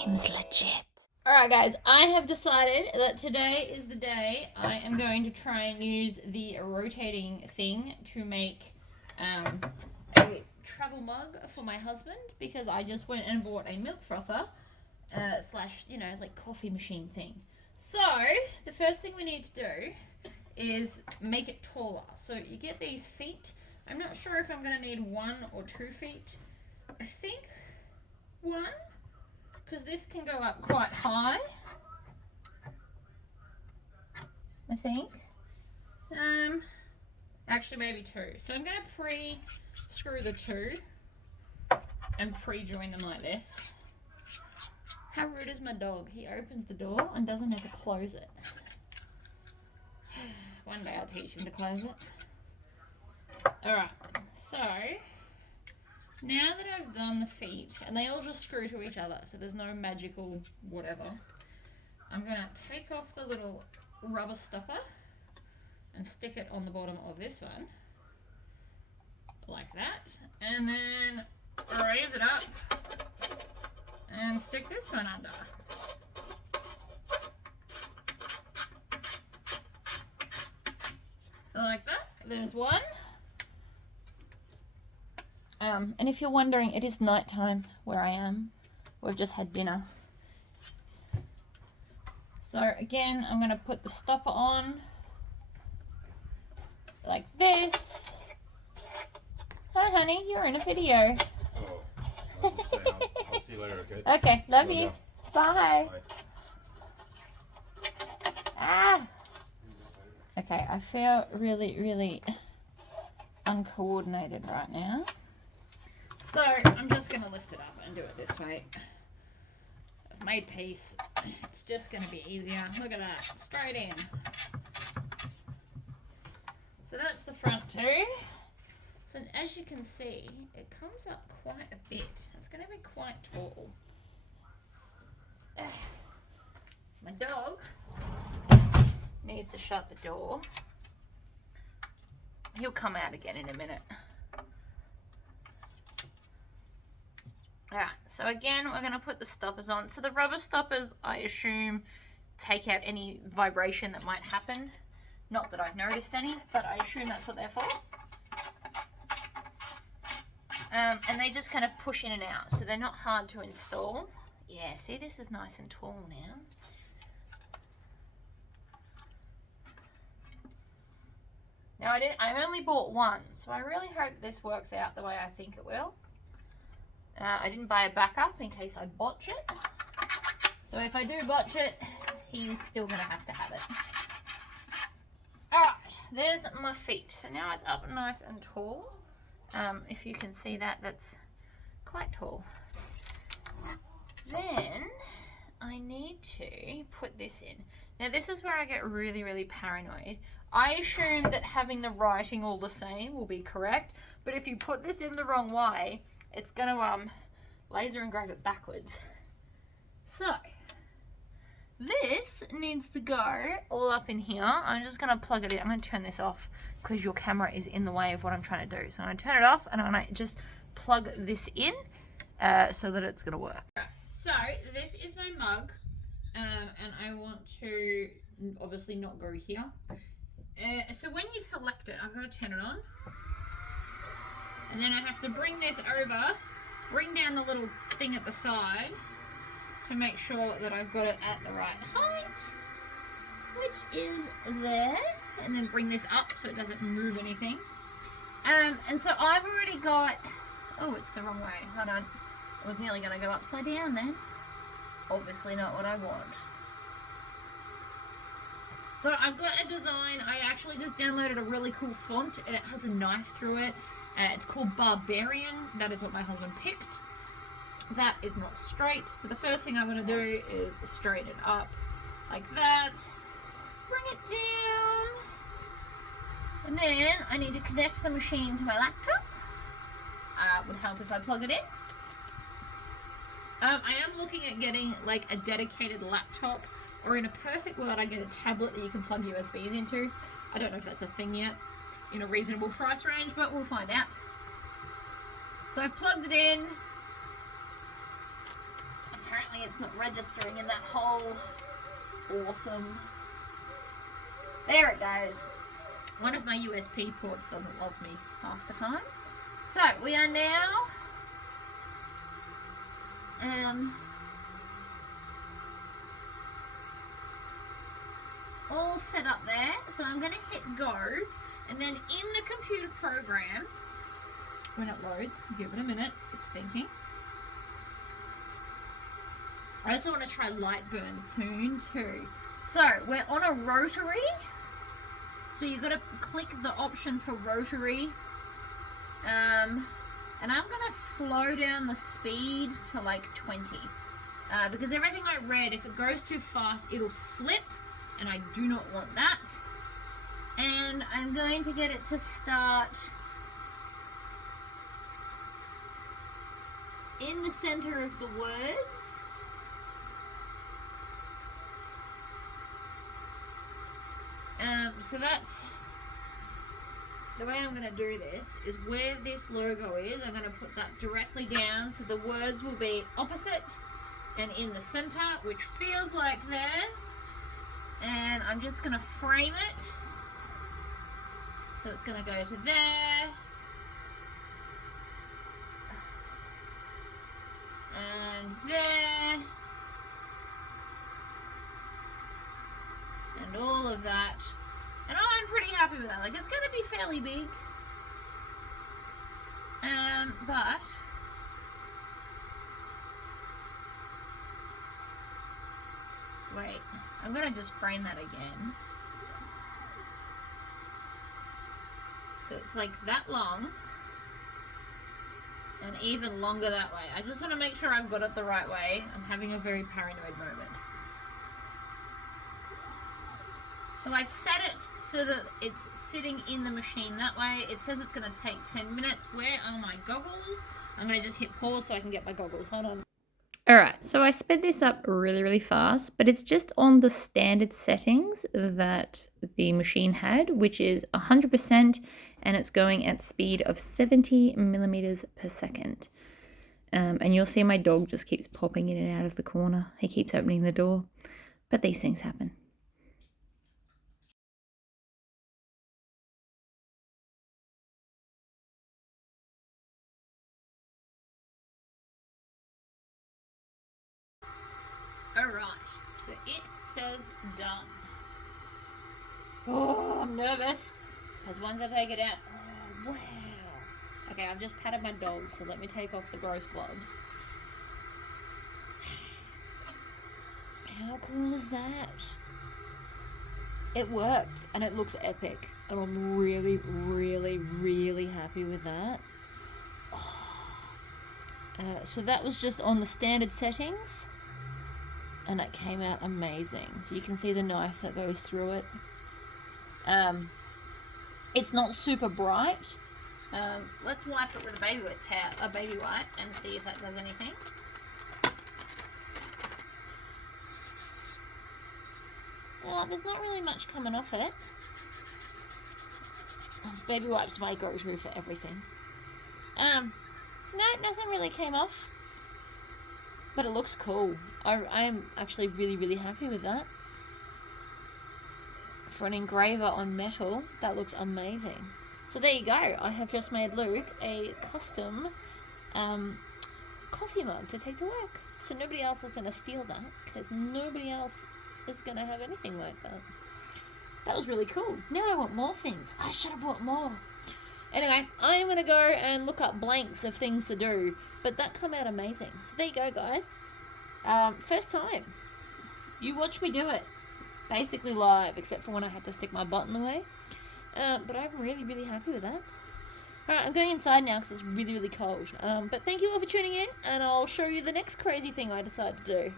seems legit. Alright guys, I have decided that today is the day I am going to try and use the rotating thing to make a travel mug for my husband, because I just went and bought a milk frother slash, you know, like coffee machine thing. So, the first thing we need to do is make it taller. So you get these feet. I'm not sure if I'm going to need 1 or 2 feet. I think 1, because this can go up quite high, I think. Actually maybe 2. So I'm going to pre-screw the 2 and pre-join them like this. How rude is my dog? He opens the door and doesn't ever close it. One day I'll teach him to close it. Alright, so now that I've done the feet, and they all just screw to each other, so there's no magical whatever, I'm going to take off the little rubber stopper and stick it on the bottom of this one, like that, and then raise it up and stick this one under. Like that. There's one. And if you're wondering, it is nighttime where I am. We've just had dinner. So again, I'm going to put the stopper on like this. Hi honey, you're in a video. Oh, I'll see you later, okay? Okay, love you. Bye. Ah. Okay, I feel really uncoordinated right now. So I'm just going to lift it up and do it this way. I've made peace. It's just going to be easier. Look at that. Straight in. So that's the front two. So as you can see, it comes up quite a bit. It's going to be quite tall. My dog needs to shut the door. He'll come out again in a minute. Alright, so again, we're going to put the stoppers on. So the rubber stoppers, I assume, take out any vibration that might happen. Not that I've noticed any, but I assume that's what they're for. And they just kind of push in and out, so they're not hard to install. Yeah, see, this is nice and tall now. Now I only bought one, so I really hope this works out the way I think it will. I didn't buy a backup in case I botch it. So if I do botch it, he's still going to have it. Alright, there's my feet. So now it's up nice and tall. If you can see that, that's quite tall. Then I need to put this in. Now this is where I get really paranoid. I assume that having the writing all the same will be correct, but if you put this in the wrong way, it's going to laser engrave it backwards. So this needs to go all up in here. I'm just going to plug it in. I'm going to turn this off because your camera is in the way of what I'm trying to do. So I'm going to turn it off and I'm going to just plug this in so that it's going to work. So this is my mug, and I want to obviously not go here. So when you select it, I'm going to turn it on. And then I have to bring this over, bring down the little thing at the side to make sure that I've got it at the right height, which is there, and then bring this up so it doesn't move anything. And so I've already got, oh, it's the wrong way, hold on. I was nearly going to go upside down then. Obviously not what I want. So I've got a design. I actually just downloaded a really cool font, and it has a knife through it. It's called Barbarian. That is what my husband picked. That is not straight. So the first thing I'm going to do is straighten it up like that. Bring it down. And then I need to connect the machine to my laptop. Would help if I plug it in. I am looking at getting like a dedicated laptop, or in a perfect world I get a tablet that you can plug USBs into. I don't know if that's a thing yet in a reasonable price range, but we'll find out. So I've plugged it in. Apparently me it's not registering in that hole. Awesome. There it goes. One of my USB ports doesn't love me half the time. So we are now all set up there. So I'm going to hit go, and then in the computer program, when it loads, give it a minute, it's thinking. I also want to try light burn soon too. So we're on a rotary. So you've got to click the option for rotary. And I'm going to slow down the speed to like 20. Because everything I read, if it goes too fast, it'll slip. And I do not want that. And I'm going to get it to start in the center of the words. So that's the way I'm going to do this, is where this logo is, I'm going to put that directly down so the words will be opposite and in the center, which feels like there. And I'm just going to frame it. So it's going to go to there. And there. And all of that. And I'm pretty happy with that. Like, it's going to be fairly big. But wait, I'm going to just frame that again. So it's like that long. And even longer that way. I just want to make sure I've got it the right way. I'm having a very paranoid moment. So I've set it so that it's sitting in the machine that way. It says it's going to take 10 minutes. Where are my goggles? I'm going to just hit pause so I can get my goggles. Hold on. Alright, so I sped this up really, really fast, but it's just on the standard settings that the machine had, which is 100%, and it's going at speed of 70 millimeters per second. And you'll see my dog just keeps popping in and out of the corner. He keeps opening the door, but these things happen. Alright, so it says done. Oh, I'm nervous. Because once I take it out, oh, wow. Okay, I've just patted my dog, so let me take off the gross gloves. How cool is that? It worked, and it looks epic. And I'm really, really, really happy with that. Oh. So that was just on the standard settings. And it came out amazing. So you can see the knife that goes through it. It's not super bright. Let's wipe it with a baby wipe and see if that does anything. Well, there's not really much coming off it. Baby wipes my go-to for everything. No, nothing really came off. But it looks cool. I am actually really, really happy with that. For an engraver on metal, that looks amazing. So there you go. I have just made Luke a custom coffee mug to take to work. So nobody else is going to steal that, because nobody else is going to have anything like that. That was really cool. Now I want more things. I should have bought more. Anyway, I'm going to go and look up blanks of things to do. But that come out amazing. So there you go, guys. First time. You watch me do it. Basically live, except for when I had to stick my butt in the way. But I'm really, really happy with that. Alright, I'm going inside now because it's really, really cold. But thank you all for tuning in, and I'll show you the next crazy thing I decide to do.